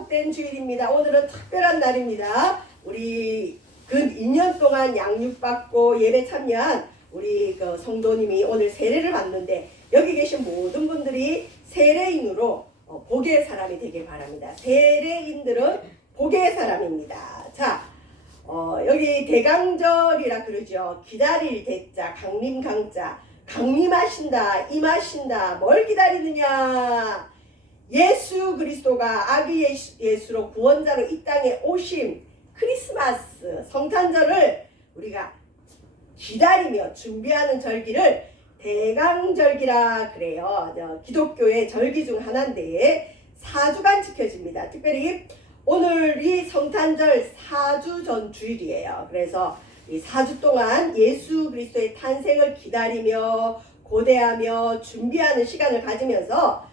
복된 주일입니다. 오늘은 특별한 날입니다. 우리 근 2년 동안 양육받고 예배 참여한 우리 그 성도님이 오늘 세례를 받는데 여기 계신 모든 분들이 세례인으로 복의 사람이 되길 바랍니다. 세례인들은 복의 사람입니다. 자, 여기 대강절이라 그러죠. 기다릴 대자, 강림 강자, 강림하신다, 임하신다. 뭘 기다리느냐? 예수 그리스도가 아기 예수로 구원자로 이 땅에 오심, 크리스마스, 성탄절을 우리가 기다리며 준비하는 절기를 대강절기라 그래요. 기독교의 절기 중 하나인데 4주간 지켜집니다. 특별히 오늘이 성탄절 4주 전 주일이에요. 그래서 이 4주 동안 예수 그리스도의 탄생을 기다리며 고대하며 준비하는 시간을 가지면서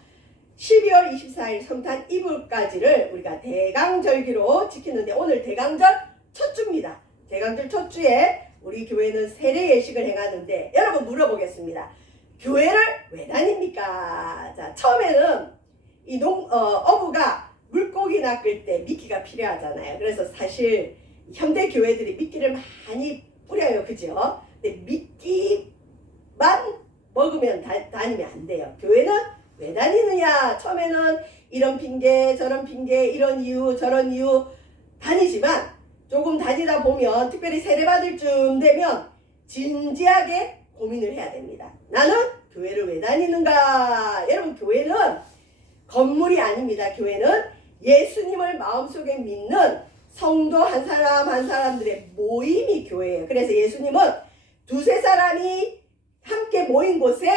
12월 24일 성탄 이브까지를 우리가 대강절기로 지키는데 오늘 대강절 첫 주입니다. 대강절 첫 주에 우리 교회는 세례 예식을 행하는데 여러분 물어보겠습니다. 교회를 왜 다닙니까? 자, 처음에는 이 어부가 물고기 낚을 때 미끼가 필요하잖아요. 그래서 사실 현대 교회들이 미끼를 많이 뿌려요. 그죠? 근데 미끼만 먹으면 다니면 안 돼요. 교회는 왜 다니느냐? 처음에는 이런 핑계 저런 핑계 이런 이유 저런 이유 다니지만 조금 다니다 보면 특별히 세례받을 쯤 되면 진지하게 고민을 해야 됩니다. 나는 교회를 왜 다니는가? 여러분 교회는 건물이 아닙니다. 교회는 예수님을 마음속에 믿는 성도 한 사람 한 사람들의 모임이 교회예요. 그래서 예수님은 두세 사람이 함께 모인 곳에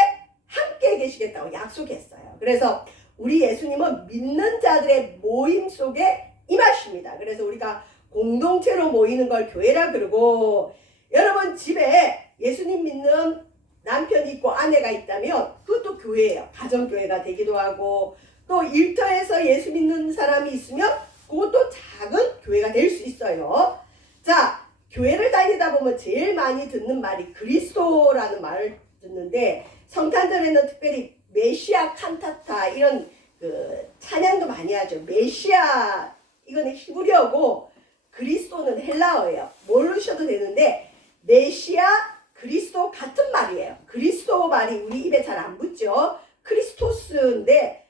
함께 계시겠다고 약속했어요. 그래서 우리 예수님은 믿는 자들의 모임 속에 임하십니다. 그래서 우리가 공동체로 모이는 걸 교회라 그러고 여러분 집에 예수님 믿는 남편이 있고 아내가 있다면 그것도 교회예요. 가정교회가 되기도 하고 또 일터에서 예수 믿는 사람이 있으면 그것도 작은 교회가 될 수 있어요. 자, 교회를 다니다 보면 제일 많이 듣는 말이 그리스도라는 말을 듣는데 성탄절에는 특별히 메시아 칸타타 이런 그 찬양도 많이 하죠. 메시아 이거는 히브리어고 그리스도는 헬라어예요. 모르셔도 되는데 메시아 그리스도 같은 말이에요. 그리스도 말이 우리 입에 잘 안 붙죠. 크리스토스인데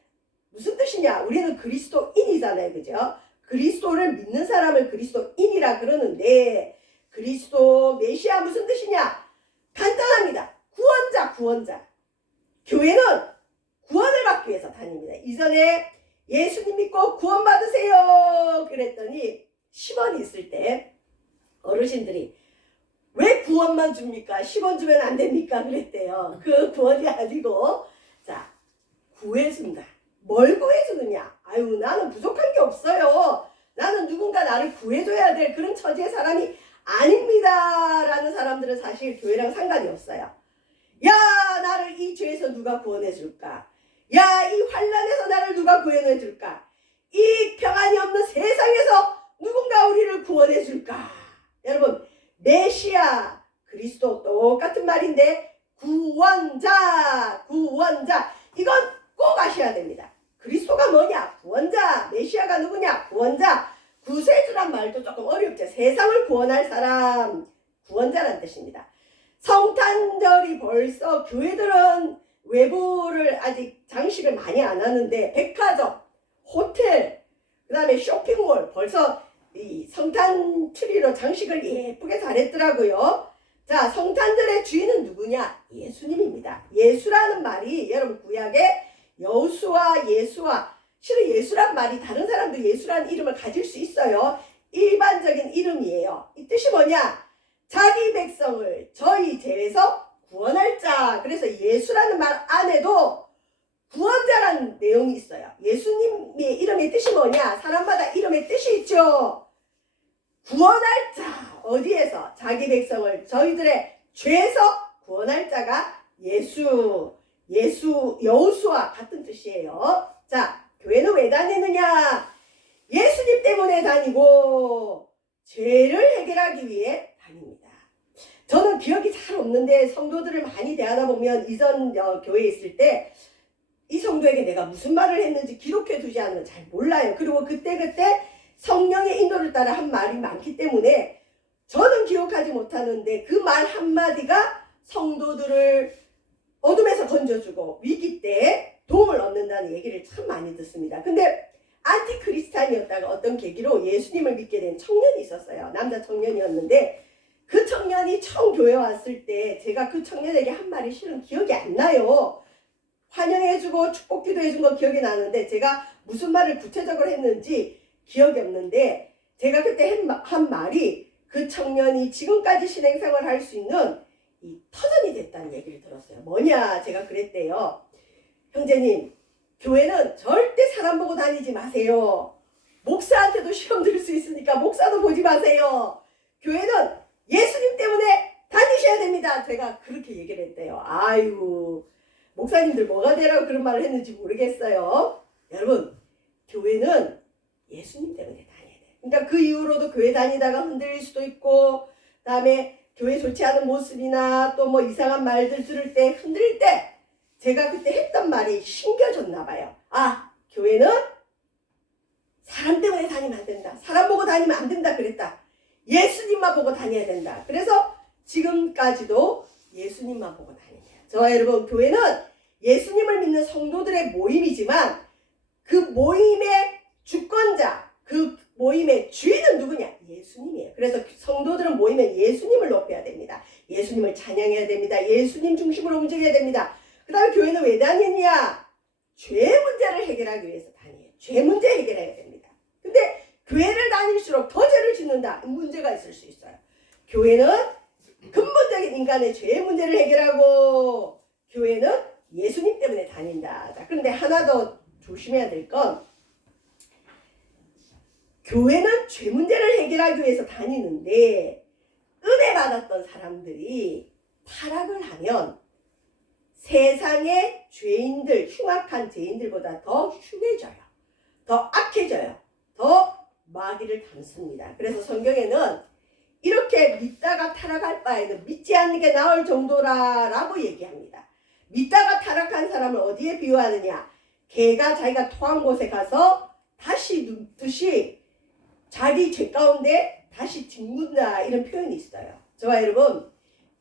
무슨 뜻이냐? 우리는 그리스도인이잖아요. 그죠? 그리스도를 믿는 사람을 그리스도인이라 그러는데 그리스도 메시아 무슨 뜻이냐? 간단합니다. 구원자. 교회는 구원을 받기 위해서 다닙니다. 이전에 예수님 믿고 구원 받으세요 그랬더니 10원이 있을 때 어르신들이 왜 구원만 줍니까? 10원 주면 안 됩니까? 그랬대요. 그 구원이 아니고 자, 구해준다. 뭘 구해주느냐? 아유, 나는 부족한 게 없어요. 나는 누군가 나를 구해줘야 될 그런 처지의 사람이 아닙니다 라는 사람들은 사실 교회랑 상관이 없어요. 야, 나를 이 죄에서 누가 구원해 줄까? 야, 이 환난에서 나를 누가 구원해 줄까? 이 평안이 없는 세상에서 누군가 우리를 구원해 줄까? 여러분, 메시아, 그리스도 똑같은 말인데 구원자. 이건 꼭 아셔야 됩니다. 그리스도가 뭐냐? 구원자. 메시아가 누구냐? 구원자. 구세주란 말도 조금 어렵죠. 세상을 구원할 사람, 구원자란 뜻입니다. 성탄절이 벌써 교회들은 외부를 아직 장식을 많이 안 하는데 백화점, 호텔, 그 다음에 쇼핑몰 벌써 이 성탄 트리로 장식을 예쁘게 잘했더라고요. 자, 성탄절의 주인은 누구냐? 예수님입니다. 예수라는 말이 여러분 구약에 여호수아, 예수와 실은 예수란 말이 다른 사람도 예수라는 이름을 가질 수 있어요. 일반적인 이름이에요. 이 뜻이 뭐냐? 자기 백성을 저희 죄에서 구원할 자. 그래서 예수라는 말 안에도 구원자라는 내용이 있어요. 예수님의 이름의 뜻이 뭐냐? 사람마다 이름의 뜻이 있죠. 구원할 자. 어디에서? 자기 백성을 저희들의 죄에서 구원할 자가 여호수아 같은 뜻이에요. 자, 교회는 왜 다니느냐? 예수님 때문에 다니고 죄를 해결하기 위해 다닙니다. 저는 기억이 잘 없는데 성도들을 많이 대하다 보면 이전 교회에 있을 때 이 성도에게 내가 무슨 말을 했는지 기록해 두지 않으면 잘 몰라요. 그리고 그때그때 성령의 인도를 따라 한 말이 많기 때문에 저는 기억하지 못하는데 그 말 한마디가 성도들을 어둠에서 건져주고 위기 때 도움을 얻는다는 얘기를 참 많이 듣습니다. 근데 안티크리스찬이었다가 어떤 계기로 예수님을 믿게 된 청년이 있었어요. 남자 청년이었는데 그 청년이 처음 교회 왔을 때 제가 그 청년에게 한 말이 실은 기억이 안 나요. 환영해주고 축복기도 해준 거 기억이 나는데 제가 무슨 말을 구체적으로 했는지 기억이 없는데 제가 그때 한 말이 그 청년이 지금까지 신앙생활을 할 수 있는 이 터전이 됐다는 얘기를 들었어요. 뭐냐 제가 그랬대요. 형제님 교회는 절대 사람 보고 다니지 마세요. 목사한테도 시험 들 수 있으니까 목사도 보지 마세요. 교회는 예수님 때문에 다니셔야 됩니다. 제가 그렇게 얘기를 했대요. 아유 목사님들 뭐가 되라고 그런 말을 했는지 모르겠어요. 여러분 교회는 예수님 때문에 다녀야 돼요. 그러니까 그 이후로도 교회 다니다가 흔들릴 수도 있고 그다음에 교회 좋지 않은 모습이나 또 뭐 이상한 말들 들을 때 흔들릴 때 제가 그때 했던 말이 신겨졌나 봐요. 아 교회는 사람 때문에 다니면 안 된다. 사람 보고 다니면 안 된다 그랬다. 예수님만 보고 다녀야 된다. 그래서 지금까지도 예수님만 보고 다니네요. 저와 여러분 교회는 예수님을 믿는 성도들의 모임이지만 그 모임의 주권자 그 모임의 주인은 누구냐? 예수님이에요. 그래서 성도들은 모이면 예수님을 높여야 됩니다. 예수님을 찬양해야 됩니다. 예수님 중심으로 움직여야 됩니다. 그 다음에 교회는 왜 다니냐? 죄 문제를 해결하기 위해서 다녀요. 죄 문제 해결해야 됩니다. 근데 교회를 다닐수록 더 죄를 짓는다. 문제가 있을 수 있어요. 교회는 근본적인 인간의 죄 문제를 해결하고 교회는 예수님 때문에 다닌다. 자, 그런데 하나 더 조심해야 될 건 교회는 죄 문제를 해결하기 위해서 다니는데 은혜 받았던 사람들이 타락을 하면 세상의 죄인들, 흉악한 죄인들보다 더 흉해져요. 더 악해져요. 더 마귀를 담습니다. 그래서 성경에는 이렇게 믿다가 타락할 바에는 믿지 않는 게 나을 정도라고 얘기합니다. 믿다가 타락한 사람을 어디에 비유하느냐? 개가 자기가 토한 곳에 가서 다시 눕듯이 자기 죄 가운데 다시 짓는다 이런 표현이 있어요. 저와 여러분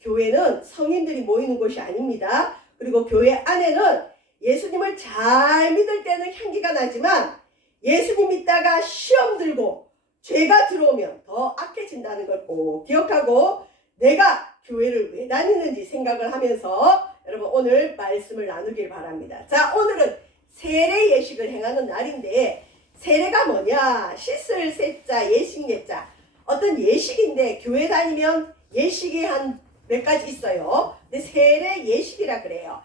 교회는 성인들이 모이는 곳이 아닙니다. 그리고 교회 안에는 예수님을 잘 믿을 때는 향기가 나지만 예수님 믿다가 시험 들고 죄가 들어오면 더 악해진다는 걸 꼭 기억하고 내가 교회를 왜 다니는지 생각을 하면서 여러분 오늘 말씀을 나누길 바랍니다. 자 오늘은 세례 예식을 행하는 날인데 세례가 뭐냐? 씻을 세자 예식 예자 어떤 예식인데 교회 다니면 예식이 한 몇 가지 있어요. 근데 세례 예식이라 그래요.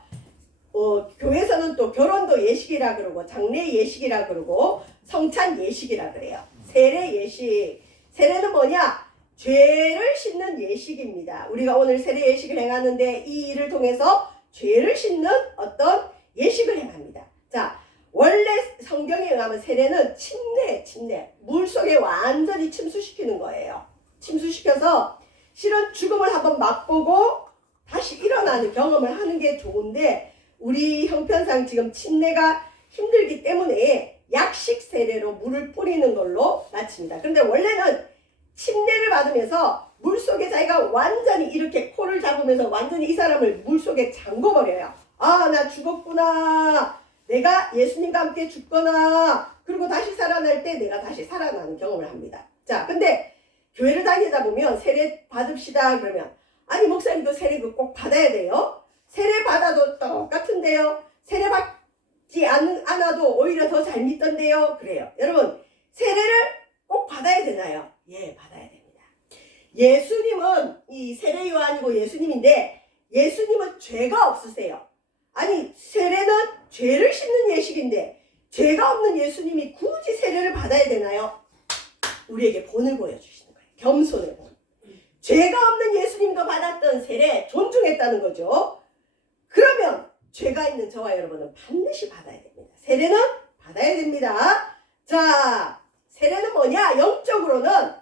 교회에서는 또 결혼도 예식이라 그러고 장례 예식이라 그러고 성찬 예식이라 그래요. 세례 예식. 세례는 뭐냐? 죄를 씻는 예식입니다. 우리가 오늘 세례 예식을 행하는데 이 일을 통해서 죄를 씻는 어떤 예식을 행합니다. 자, 원래 성경에 의하면 세례는 침례. 물 속에 완전히 침수시키는 거예요. 침수시켜서 실은 죽음을 한번 맛보고 다시 일어나는 경험을 하는 게 좋은데 우리 형편상 지금 침례가 힘들기 때문에 약식 세례로 물을 뿌리는 걸로 마칩니다. 그런데 원래는 침례를 받으면서 물속에 자기가 완전히 이렇게 코를 잡으면서 완전히 이 사람을 물속에 잠궈버려요. 아, 나 죽었구나. 내가 예수님과 함께 죽거나 그리고 다시 살아날 때 내가 다시 살아나는 경험을 합니다. 자, 근데 교회를 다니다 보면 세례 받읍시다 그러면 아니 목사님도 세례 꼭 받아야 돼요? 세례 받아도 똑같은데요? 세례 받지 않아도 오히려 더 잘 믿던데요? 그래요. 여러분 세례를 꼭 받아야 되나요? 예, 받아야 됩니다. 예수님은 이 세례 요한이고 예수님인데 예수님은 죄가 없으세요. 아니 세례는 죄를 씻는 예식인데 죄가 없는 예수님이 굳이 세례를 받아야 되나요? 우리에게 본을 보여주시는 거예요. 겸손의 본. 죄가 없는 예수님도 받았던 세례 존중했다는 거죠. 그러면 죄가 있는 저와 여러분은 반드시 받아야 됩니다. 세례는 받아야 됩니다. 자, 세례는 뭐냐? 영적으로는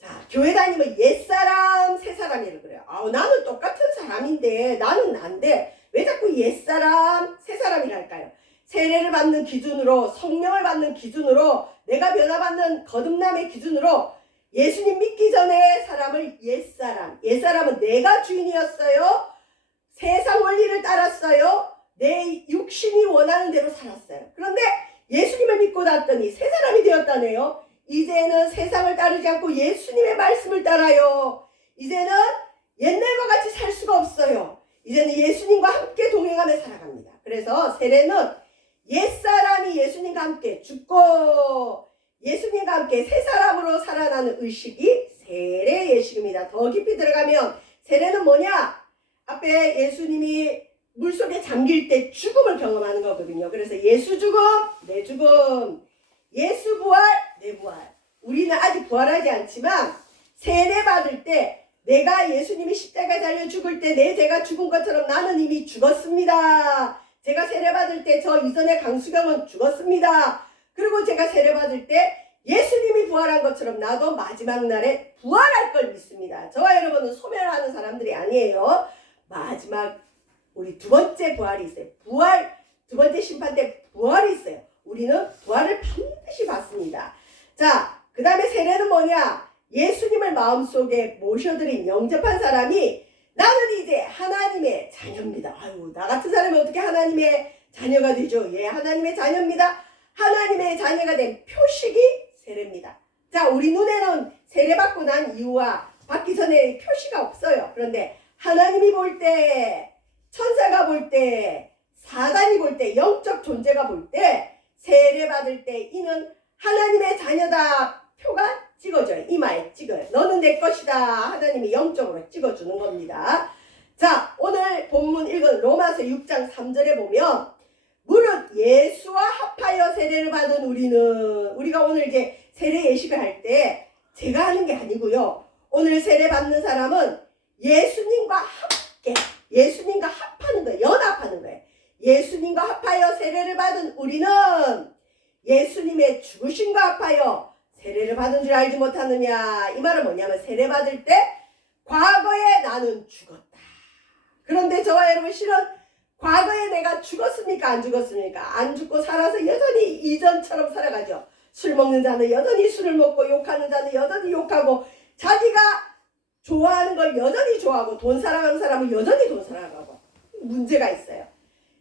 자, 교회 다니면 옛사람, 새사람이라고 그래요. 나는 똑같은 사람인데 나는 난데 왜 자꾸 옛사람, 새사람이랄까요? 세례를 받는 기준으로, 성령을 받는 기준으로, 내가 변화받는 거듭남의 기준으로 예수님 믿기 전에 사람을 옛사람, 옛사람은 내가 주인이었어요. 세상 원리를 따랐어요. 내 육신이 원하는 대로 살았어요. 그런데 예수님을 믿고 났더니 새 사람이 되었다네요. 이제는 세상을 따르지 않고 예수님의 말씀을 따라요. 이제는 옛날과 같이 살 수가 없어요. 이제는 예수님과 함께 동행하며 살아갑니다. 그래서 세례는 옛사람이 예수님과 함께 죽고 예수님과 함께 새 사람으로 살아나는 의식이 세례 예식입니다. 더 깊이 들어가면 세례는 뭐냐? 앞에 예수님이 물속에 잠길 때 죽음을 경험하는 거거든요. 그래서 예수 죽음, 내 죽음, 예수 부활, 내 부활. 우리는 아직 부활하지 않지만 세례 받을 때 내가 예수님이 십자가에 달려 죽을 때 내 죄가 죽은 것처럼 나는 이미 죽었습니다. 제가 세례 받을 때 저 이전에 강수경은 죽었습니다. 그리고 제가 세례 받을 때 예수님이 부활한 것처럼 나도 마지막 날에 부활할 걸 믿습니다. 저와 여러분은 소멸하는 사람들이 아니에요. 마지막 우리 두 번째 부활이 있어요. 부활, 두 번째 심판 때 부활이 있어요. 우리는 부활을 반드시 받습니다. 자, 그 다음에 세례는 뭐냐? 예수님을 마음속에 모셔들인 영접한 사람이 나는 이제 하나님의 자녀입니다. 아유, 나 같은 사람이 어떻게 하나님의 자녀가 되죠? 예, 하나님의 자녀입니다. 하나님의 자녀가 된 표식이 세례입니다. 자, 우리 눈에는 세례받고 난 이후와 받기 전에 표시가 없어요. 그런데 하나님이 볼 때, 천사가 볼 때, 사단이 볼 때, 영적 존재가 볼 때, 세례받을 때 이는 하나님의 자녀다 표가 찍어줘요. 이마에 찍어요. 너는 내 것이다. 하나님이 영적으로 찍어주는 겁니다. 자, 오늘 본문 읽은 로마서 6장 3절에 보면 무릇 예수와 합하여 세례를 받은 우리가 오늘 이제 세례 예식을 할 때 제가 하는 게 아니고요. 오늘 세례 받는 사람은 예수님과 함께, 예수님과 합하는 거예요. 연합하는 거예요. 예수님과 합하여 세례를 받은 우리는 예수님의 죽으심과 합하여 세례를 받은 줄 알지 못하느냐. 이 말은 뭐냐면 세례 받을 때 과거에 나는 죽었다. 그런데 저와 여러분 실은 과거에 내가 죽었습니까? 안 죽었습니까? 안 죽고 살아서 여전히 이전처럼 살아가죠. 술 먹는 자는 여전히 술을 먹고 욕하는 자는 여전히 욕하고 자기가 좋아하는 걸 여전히 좋아하고 돈 사랑하는 사람은 여전히 돈 사랑하고 문제가 있어요.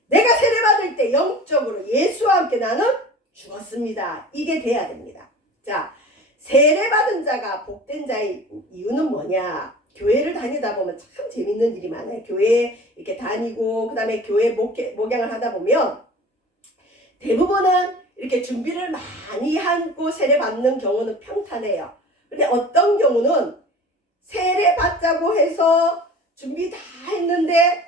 내가 세례 받을 때 영적으로 예수와 함께 나는 죽었습니다. 이게 돼야 됩니다. 자, 세례 받은 자가 복된 자의 이유는 뭐냐? 교회를 다니다 보면 참 재밌는 일이 많아요. 교회에 이렇게 다니고 그 다음에 교회 목양을 하다 보면 대부분은 이렇게 준비를 많이 하고 세례 받는 경우는 평탄해요. 근데 어떤 경우는 세례 받자고 해서 준비 다 했는데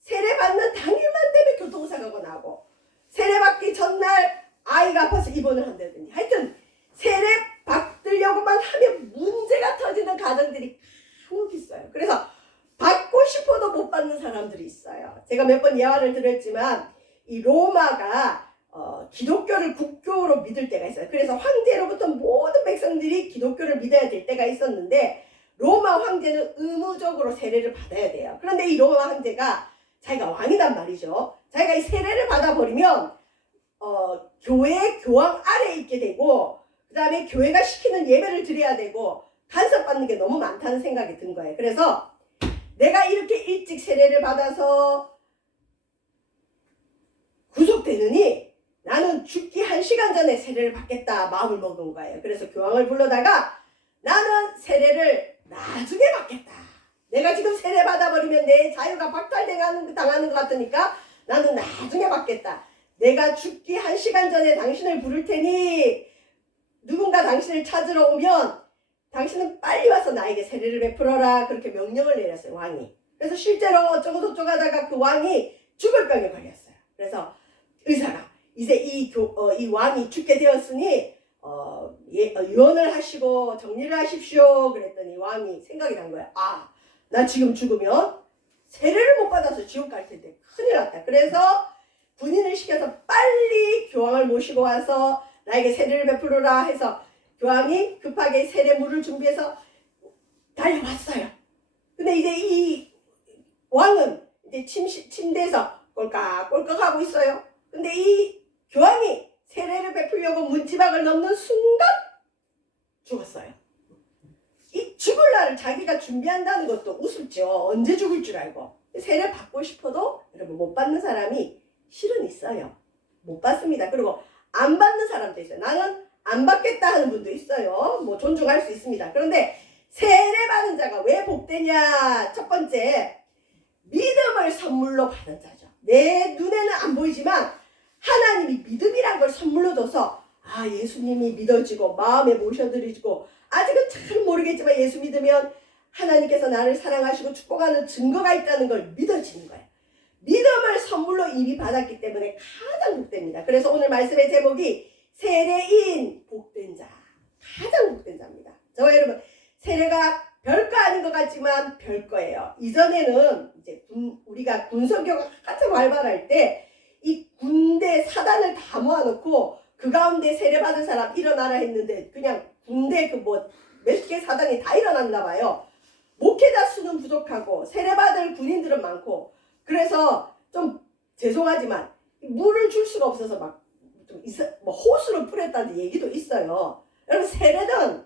세례 받는 당일만 되면 교통사고가 나고 세례 받기 전날 아이가 아파서 입원을 한다든지 하여튼 세례 받으려고만 하면 문제가 터지는 가정들이 간혹 있어요. 그래서 받고 싶어도 못 받는 사람들이 있어요. 제가 몇 번 예화를 드렸지만 이 로마가 기독교를 국교로 믿을 때가 있어요. 그래서 황제로부터 모든 백성들이 기독교를 믿어야 될 때가 있었는데 로마 황제는 의무적으로 세례를 받아야 돼요. 그런데 이 로마 황제가 자기가 왕이란 말이죠. 자기가 이 세례를 받아버리면 교회 교황 아래에 있게 되고 그 다음에 교회가 시키는 예배를 드려야 되고 간섭받는 게 너무 많다는 생각이 든 거예요. 그래서 내가 이렇게 일찍 세례를 받아서 구속되느니 나는 죽기 1시간 전에 세례를 받겠다 마음을 먹은 거예요. 그래서 교황을 불러다가 나는 세례를 나중에 받겠다. 내가 지금 세례 받아버리면 내 자유가 박탈당하는 것 같으니까 나는 나중에 받겠다. 내가 죽기 1시간 전에 당신을 부를 테니 누군가 당신을 찾으러 오면 당신은 빨리 와서 나에게 세례를 베풀어라. 그렇게 명령을 내렸어요, 왕이. 그래서 실제로 어쩌고 저쩌고 하다가 그 왕이 죽을 병에 걸렸어요. 그래서 의사가 이제 이 왕이 죽게 되었으니 유언을 하시고 정리를 하십시오. 그랬더니 왕이 생각이 난 거야. 아, 나 지금 죽으면 세례를 못 받아서 지옥 갈 텐데 큰일 났다. 그래서 군인을 시켜서 빨리 교황을 모시고 와서 나에게 세례를 베풀어라 해서 교황이 급하게 세례물을 준비해서 달려왔어요. 근데 이제 이 왕은 이제 침대에서 꼴깍꼴깍 하고 있어요. 근데 이 교황이 세례를 베풀려고 문지방을 넘는 순간 죽었어요. 이 죽을 날을 자기가 준비한다는 것도 우습죠. 언제 죽을 줄 알고. 세례 받고 싶어도 여러분 못 받는 사람이 실은 있어요. 못 받습니다. 그리고 안 받는 사람도 있어요. 나는 안 받겠다 하는 분도 있어요. 뭐 존중할 수 있습니다. 그런데 세례 받은 자가 왜 복되냐? 첫 번째, 믿음을 선물로 받은 자죠. 내 눈에는 안 보이지만 하나님이 믿음이란 걸 선물로 줘서 예수님이 믿어지고 마음에 모셔드리고 아직은 잘 모르겠지만 예수 믿으면 하나님께서 나를 사랑하시고 축복하는 증거가 있다는 걸 믿어지는 거예요. 믿음을 선물로 이미 받았기 때문에 가장 복됩니다. 그래서 오늘 말씀의 제목이 세례인 복된 자, 가장 복된 자입니다. 저와 여러분, 세례가 별거 아닌 것 같지만 별거예요. 이전에는 이제 우리가 군성교가 한참 활발할 때 이 군대 사단을 다 모아놓고 그 가운데 세례받은 사람 일어나라 했는데 그냥 군대 몇 개 사단이 다 일어났나 봐요. 목회자 수는 부족하고 세례받을 군인들은 많고 그래서 좀 죄송하지만 물을 줄 수가 없어서 호수를 뿌렸다는 얘기도 있어요. 여러분 세례는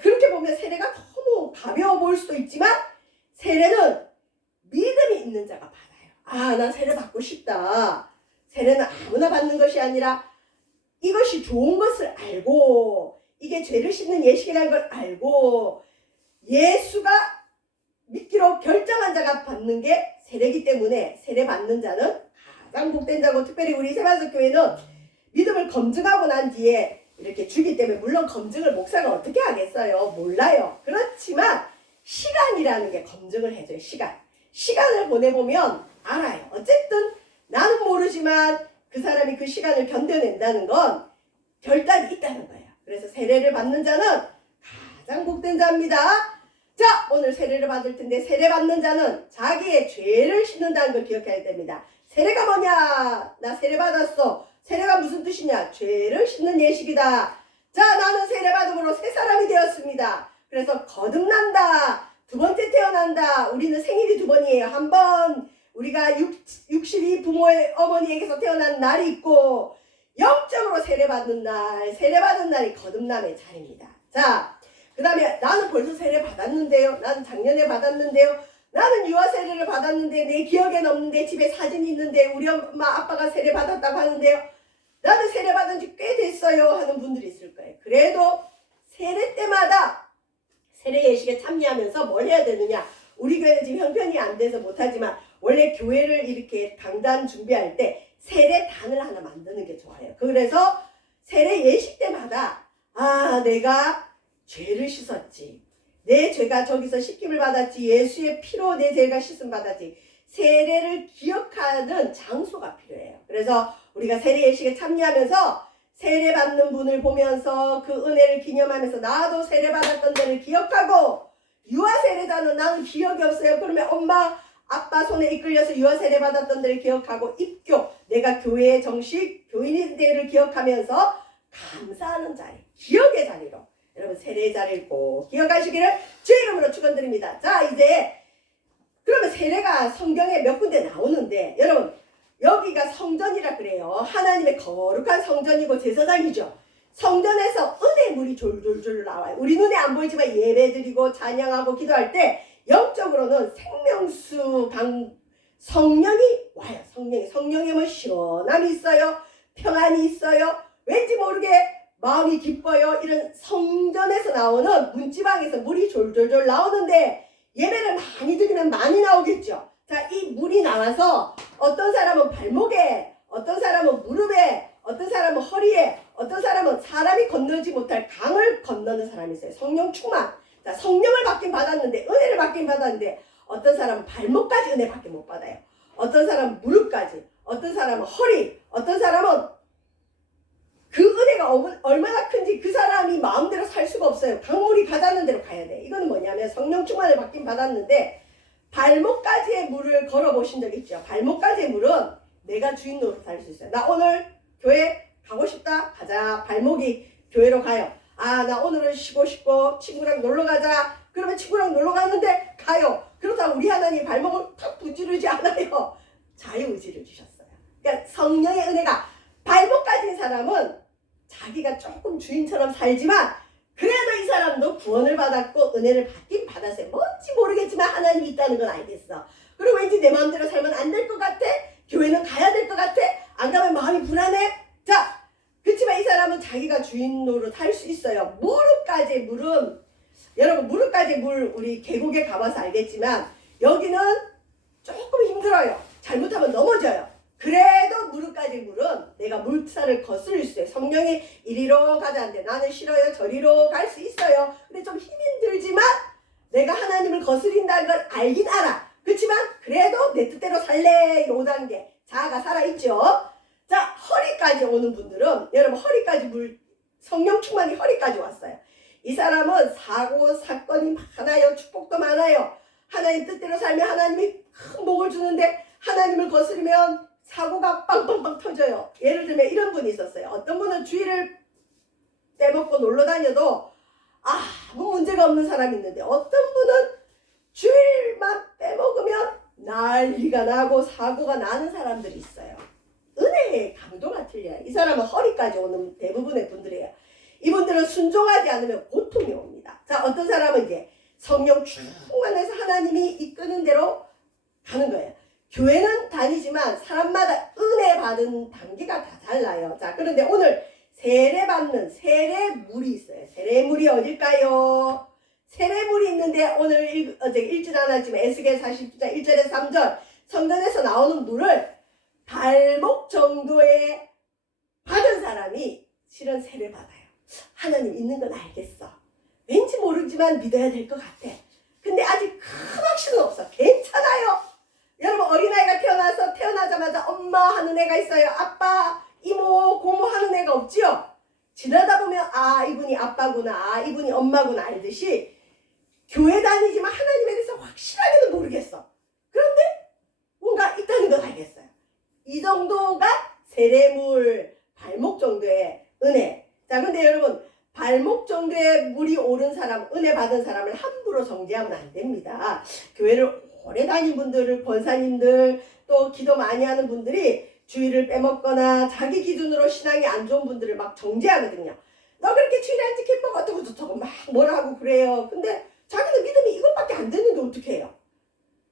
그렇게 보면 세례가 너무 가벼워 보일 수도 있지만 세례는 믿음이 있는 자가 받아요. 난 세례 받고 싶다. 세례는 아무나 받는 것이 아니라 이것이 좋은 것을 알고 이게 죄를 씻는 예식이라는 걸 알고 예수가 믿기로 결정한 자가 받는 게 세례이기 때문에 세례 받는 자는 가장 복된 자고 특별히 우리 세바석교회는 믿음을 검증하고 난 뒤에 이렇게 주기 때문에 물론 검증을 목사가 어떻게 하겠어요? 몰라요. 그렇지만 시간이라는 게 검증을 해줘요. 시간을 보내보면 알아요. 어쨌든 나는 모르지만 그 사람이 그 시간을 견뎌낸다는 건 결단이 있다는 거예요. 그래서 세례를 받는 자는 가장 복된 자입니다. 자, 오늘 세례를 받을 텐데 세례 받는 자는 자기의 죄를 씻는다는 걸 기억해야 됩니다. 세례가 뭐냐? 나 세례 받았어. 세례가 무슨 뜻이냐? 죄를 씻는 예식이다. 자, 나는 세례 받음으로 새 사람이 되었습니다. 그래서 거듭난다. 두 번째 태어난다. 우리는 생일이 두 번이에요. 한 번 우리가 62 부모의 어머니에게서 태어난 날이 있고 영적으로 세례받는 날, 세례받은 날이 거듭남의 자리입니다. 자, 그 다음에 나는 벌써 세례 받았는데요. 나는 작년에 받았는데요. 나는 유아 세례를 받았는데 내 기억엔 없는데 집에 사진이 있는데 우리 엄마 아빠가 세례 받았다고 하는데요. 나는 세례 받은 지 꽤 됐어요 하는 분들이 있을 거예요. 그래도 세례 때마다 세례 예식에 참여하면서 뭘 해야 되느냐. 우리 교회는 지금 형편이 안 돼서 못하지만 원래 교회를 이렇게 강단 준비할 때 세례단을 하나 만드는 게 좋아요. 그래서 세례 예식 때마다 내가 죄를 씻었지. 내 죄가 저기서 씻김을 받았지. 예수의 피로 내 죄가 씻음 받았지. 세례를 기억하는 장소가 필요해요. 그래서 우리가 세례 예식에 참여하면서 세례 받는 분을 보면서 그 은혜를 기념하면서 나도 세례 받았던 데를 기억하고 유아 세례자는 나는 기억이 없어요. 그러면 엄마 아빠 손에 이끌려서 유아 세례 받았던 데를 기억하고 입교, 내가 교회의 정식 교인인 데를 기억하면서 감사하는 자리, 기억의 자리로 여러분 세례의 자리를 꼭 기억하시기를 주의 이름으로 축원드립니다. 자, 이제 그러면 세례가 성경에 몇 군데 나오는데 여러분 여기가 성전이라 그래요. 하나님의 거룩한 성전이고 제사장이죠. 성전에서 은혜 물이 졸졸졸 나와요. 우리 눈에 안 보이지만 예배드리고 찬양하고 기도할 때 영적으로는 생명수 성령이 와요. 성령이 뭐 시원함이 있어요. 평안이 있어요. 왠지 모르게 마음이 기뻐요. 이런 성전에서 나오는 문지방에서 물이 졸졸졸 나오는데 예배를 많이 드리면 많이 나오겠죠. 자, 이 물이 나와서 어떤 사람은 발목에, 어떤 사람은 무릎에, 어떤 사람은 허리에, 어떤 사람은 사람이 건너지 못할 강을 건너는 사람이 있어요. 성령 충만. 자, 성령을 받긴 받았는데, 은혜를 받긴 받았는데, 어떤 사람은 발목까지 은혜 받긴 못 받아요. 어떤 사람은 무릎까지, 어떤 사람은 허리, 어떤 사람은 그 은혜가 얼마나 큰지 그 사람이 마음대로 살 수가 없어요. 강물이 가닿는 대로 가야 돼. 이거는 뭐냐면 성령 충만을 받긴 받았는데 발목까지의 물을 걸어보신 적 있죠? 발목까지의 물은 내가 주인 노릇 할 수 있어요. 나 오늘 교회 가고 싶다? 가자. 발목이 교회로 가요. 나 오늘은 쉬고 싶고 친구랑 놀러 가자. 그러면 친구랑 놀러 갔는데 가요. 그렇다고 우리 하나님 발목을 탁 부지르지 않아요. 자기가 조금 주인처럼 살지만 그래도 이 사람도 구원을 받았고 은혜를 받긴 받았어요. 뭔지 모르겠지만 하나님이 있다는 건 알겠어. 그리고 왠지 내 마음대로 살면 안 될 것 같아. 교회는 가야 될 것 같아. 안 가면 마음이 불안해. 자, 그렇지만 이 사람은 자기가 주인 노릇 할 수 있어요. 무릎까지 물은, 여러분 무릎까지 물 우리 계곡에 가봐서 알겠지만 여기는 조금 힘들어요. 잘못하면 넘어져요. 그래도 무릎까지 물은 내가 물살을 거스를 수 있어요. 성령이 이리로 가자는데 나는 싫어요. 저리로 갈 수 있어요. 근데 좀 힘이 들지만 내가 하나님을 거스린다는 걸 알긴 알아. 그렇지만 그래도 내 뜻대로 살래. 5단계 자아가 살아있죠. 자, 허리까지 오는 분들은 여러분 허리까지 성령 충만이 허리까지 왔어요. 이 사람은 사고 사건이 많아요. 축복도 많아요. 하나님 뜻대로 살면 하나님이 큰 복을 주는데 하나님을 거스르면 사고가 빵빵빵 터져요. 예를 들면 이런 분이 있었어요. 어떤 분은 주일을 빼먹고 놀러 다녀도 아무 문제가 없는 사람이 있는데 어떤 분은 주일만 빼먹으면 난리가 나고 사고가 나는 사람들이 있어요. 은혜의 강도가 틀려요. 이 사람은 허리까지 오는 대부분의 분들이에요. 이분들은 순종하지 않으면 고통이 옵니다. 자, 어떤 사람은 이제 성령 충만해서 하나님이 이끄는 대로 가는 거예요. 교회는 다니지만 사람마다 은혜 받은 단계가 다 달라요. 자, 그런데 오늘 세례받는 세례물이 있어요. 세례물이 어딜까요? 세례물이 있는데 오늘 어제 읽진 않았지만 에스겔 40장 1절에 3절 성전에서 나오는 물을 발목 정도에 받은 사람이 실은 세례받아요. 하나님 있는 건 알겠어. 왠지 모르지만 믿어야 될 것 같아. 근데 아직 큰 확신은 없어. 괜찮아요. 여러분 어린아이가 태어나자마자 엄마 하는 애가 있어요. 아빠, 이모, 고모 하는 애가 없지요. 지나다 보면 이분이 아빠구나, 이분이 엄마구나 알듯이 교회 다니지만 하나님에 대해서 확실하게는 모르겠어. 그런데 뭔가 있다는 걸 알겠어요. 이 정도가 세례물 발목 정도의 은혜. 자, 근데 여러분 발목 정도의 물이 오른 사람, 은혜 받은 사람을 함부로 정죄하면 안 됩니다. 교회를 오래 다닌 분들을, 권사님들, 또 기도 많이 하는 분들이 주일을 빼먹거나 자기 기준으로 신앙이 안 좋은 분들을 막 정죄하거든요. 너 그렇게 주일 안 지킬 거 어떻고 저쩌고 막 뭐라 하고 그래요. 근데 자기는 믿음이 이것밖에 안 되는데 어떻게 해요?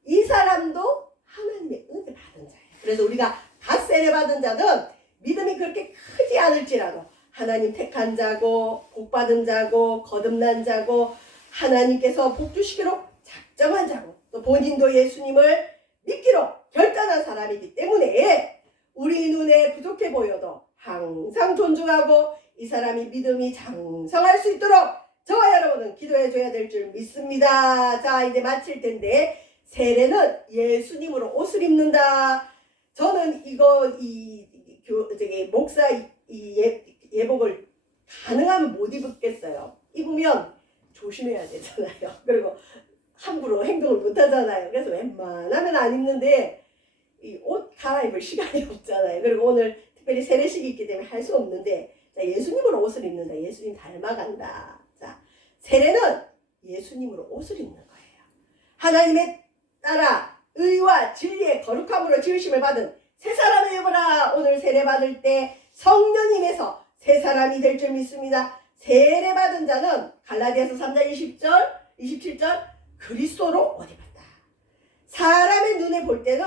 이 사람도 하나님의 은혜 받은 자예요. 그래서 우리가 갓세례 받은 자는 믿음이 그렇게 크지 않을지라도 하나님 택한 자고 복 받은 자고 거듭난 자고 하나님께서 복 주시기로 작정한 자고 또 본인도 예수님을 믿기로 결단한 사람이기 때문에 우리 눈에 부족해 보여도 항상 존중하고 이 사람이 믿음이 장성할 수 있도록 저와 여러분은 기도해 줘야 될 줄 믿습니다. 자, 이제 마칠 텐데 세례는 예수님으로 옷을 입는다. 저는 이거 목사 예복을 가능하면 못 입겠어요. 입으면 조심해야 되잖아요. 그리고 함부로 행동을 못 하잖아요. 그래서 웬만하면 안 입는데 이 옷 갈아입을 시간이 없잖아요. 그리고 오늘 특별히 세례식이 있기 때문에 할 수 없는데 자, 예수님으로 옷을 입는다. 예수님 닮아간다. 자, 세례는 예수님으로 옷을 입는 거예요. 하나님의 따라 의와 진리의 거룩함으로 지으심을 받은 새 사람을 입어라. 오늘 세례 받을 때 성령님에서 새 사람이 될 줄 믿습니다. 세례 받은 자는 갈라디아서 3장 20절 27절 그리스도로 옷 입었다. 사람의 눈에 볼 때는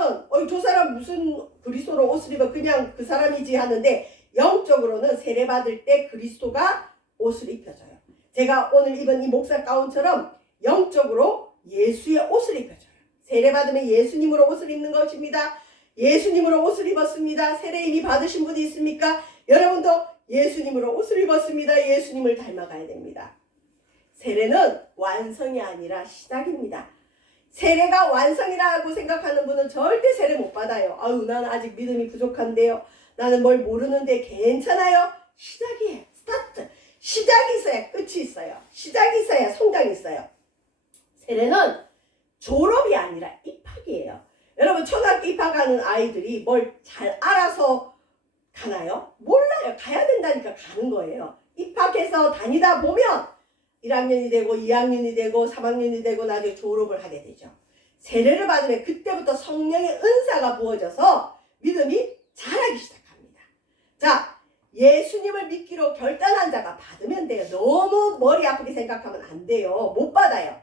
저 사람 무슨 그리스도로 옷을 입어 그냥 그 사람이지 하는데 영적으로는 세례 받을 때 그리스도가 옷을 입혀줘요. 제가 오늘 입은 이 목사 가운처럼 영적으로 예수의 옷을 입혀줘요. 세례 받으면 예수님으로 옷을 입는 것입니다. 예수님으로 옷을 입었습니다. 세례 이미 받으신 분이 있습니까? 여러분도 예수님으로 옷을 입었습니다. 예수님을 닮아가야 됩니다. 세례는 완성이 아니라 시작입니다. 세례가 완성이라고 생각하는 분은 절대 세례 못 받아요. 나는 아직 믿음이 부족한데요. 나는 뭘 모르는데 괜찮아요. 시작이에요. 스타트. 시작이 있어야 끝이 있어요. 시작이 있어야 성장이 있어요. 세례는 졸업이 아니라 입학이에요. 여러분 초등학교 입학하는 아이들이 뭘 잘 알아서 가나요? 몰라요. 가야 된다니까 가는 거예요. 입학해서 다니다 보면 1학년이 되고 2학년이 되고 3학년이 되고 나중에 졸업을 하게 되죠. 세례를 받으면 그때부터 성령의 은사가 부어져서 믿음이 자라기 시작합니다. 자, 예수님을 믿기로 결단한 자가 받으면 돼요. 너무 머리 아프게 생각하면 안 돼요. 못 받아요.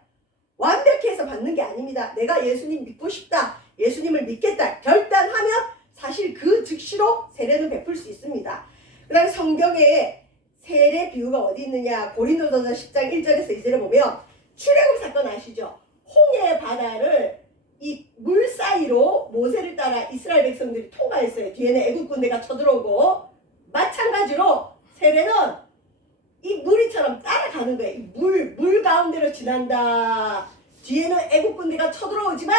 완벽해서 받는 게 아닙니다. 내가 예수님 믿고 싶다. 예수님을 믿겠다. 결단하면 사실 그 즉시로 세례는 베풀 수 있습니다. 그 다음에 성경에 세례 비유가 어디 있느냐. 고린도전서 10장 1절에서 2절에 보면 출애굽 사건 아시죠? 홍해 바다를 이 물 사이로 모세를 따라 이스라엘 백성들이 통과했어요. 뒤에는 애국 군대가 쳐들어오고 마찬가지로 세례는 이 무리처럼 따라가는 거예요. 물 가운데로 지난다. 뒤에는 애국 군대가 쳐들어오지만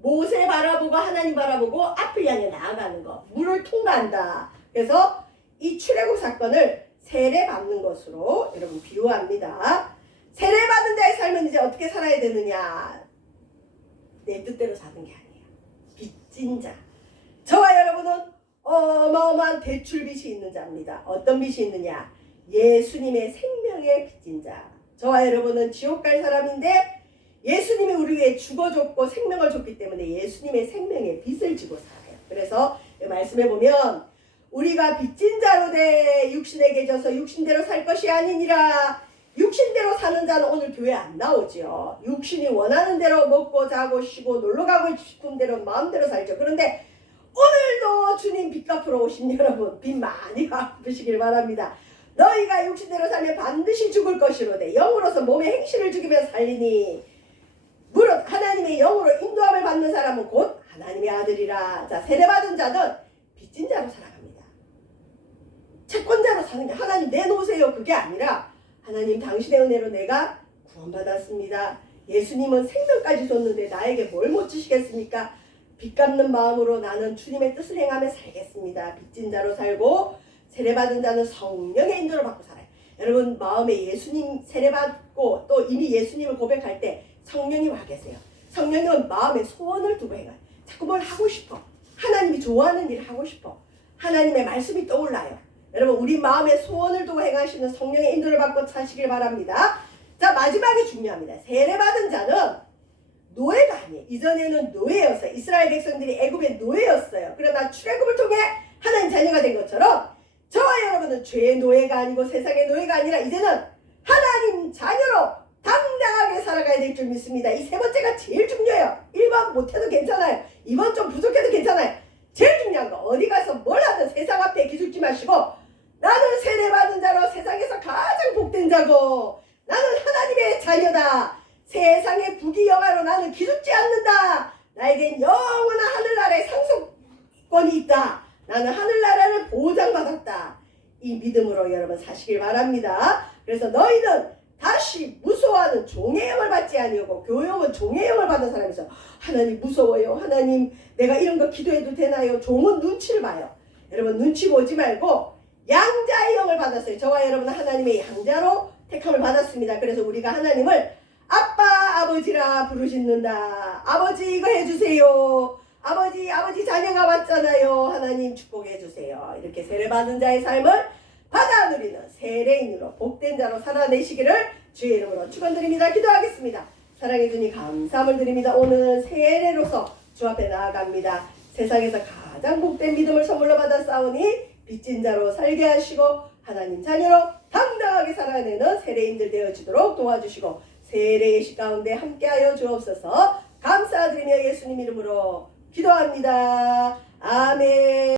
모세 바라보고 하나님 바라보고 앞을 향해 나아가는 거. 물을 통과한다. 그래서 이 출애굽 사건을 세례 받는 것으로 여러분 비유합니다. 세례 받은 자의 삶은 이제 어떻게 살아야 되느냐. 내 뜻대로 사는 게 아니에요. 빚진 자. 저와 여러분은 어마어마한 대출빚이 있는 자입니다. 어떤 빚이 있느냐. 예수님의 생명의 빚진 자. 저와 여러분은 지옥 갈 사람인데 예수님이 우리 위해 죽어줬고 생명을 줬기 때문에 예수님의 생명의 빚을 지고 살아요. 그래서 말씀해 보면 우리가 빚진 자로 돼 육신에 계셔서 육신대로 살 것이 아니니라. 육신대로 사는 자는 오늘 교회 안 나오죠. 육신이 원하는 대로 먹고 자고 쉬고 놀러가고 싶은 대로 마음대로 살죠. 그런데 오늘도 주님 빚 갚으러 오신 여러분 빚 많이 갚으시길 바랍니다. 너희가 육신대로 살면 반드시 죽을 것이로되 영으로서 몸의 행실을 죽이며 살리니 무릇 하나님의 영으로 인도함을 받는 사람은 곧 하나님의 아들이라. 자, 세례받은 자는 빚진 자로 살아갑니다. 채권자로 사는 게 하나님 내놓으세요 그게 아니라 하나님 당신의 은혜로 내가 구원받았습니다. 예수님은 생명까지 줬는데 나에게 뭘 못 주시겠습니까? 빚 갚는 마음으로 나는 주님의 뜻을 행하며 살겠습니다. 빚진 자로 살고 세례받은 자는 성령의 인도를 받고 살아요. 여러분 마음에 예수님 세례받고 또 이미 예수님을 고백할 때 성령이 와 계세요. 성령은 마음에 소원을 두고 행해요. 자꾸 뭘 하고 싶어. 하나님이 좋아하는 일을 하고 싶어. 하나님의 말씀이 떠올라요. 여러분 우리 마음에 소원을 두고 행하시는 성령의 인도를 받고 사시길 바랍니다. 자, 마지막이 중요합니다. 세례받은 자는 노예가 아니에요. 이전에는 노예였어요. 이스라엘 백성들이 애굽의 노예였어요. 그러나 출애굽을 통해 하나님 자녀가 된 것처럼 저와 여러분은 죄의 노예가 아니고 세상의 노예가 아니라 이제는 하나님 자녀로 당당하게 살아가야 될 줄 믿습니다. 이 세 번째가 제일 중요해요. 1번 못해도 괜찮아요. 2번 좀 부족해도 괜찮아요. 제일 중요한 거 어디 가서 뭘 하든 세상 앞에 기죽지 마시고 나는 세례받은 자로 세상에서 가장 복된 자고 나는 하나님의 자녀다. 세상의 부귀영화로 나는 기죽지 않는다. 나에겐 영원한 하늘나라의 상속권이 있다. 나는 하늘나라를 보장받았다. 이 믿음으로 여러분 사시길 바랍니다. 그래서 너희는 다시 무서워하는 종의 영을 받지 아니하고 교영은 종의 영을 받은 사람이죠. 하나님 무서워요. 하나님 내가 이런 거 기도해도 되나요? 종은 눈치를 봐요. 여러분 눈치 보지 말고 양자의 영을 받았어요. 저와 여러분은 하나님의 양자로 택함을 받았습니다. 그래서 우리가 하나님을 아빠 아버지라 부르짖는다. 아버지 이거 해주세요. 아버지 자녀가 왔잖아요. 하나님 축복해 주세요. 이렇게 세례받은 자의 삶을 받아 누리는 세례인으로 복된 자로 살아내시기를 주의 이름으로 축원드립니다. 기도하겠습니다. 사랑해 주님 감사함을 드립니다. 오늘 세례로서 주 앞에 나아갑니다. 세상에서 가장 복된 믿음을 선물로 받아 싸우니 빚진 자로 살게 하시고 하나님 자녀로 당당하게 살아내는 세례인들 되어지도록 도와주시고 세례의 시 가운데 함께하여 주옵소서. 감사드리며 예수님 이름으로 기도합니다. 아멘.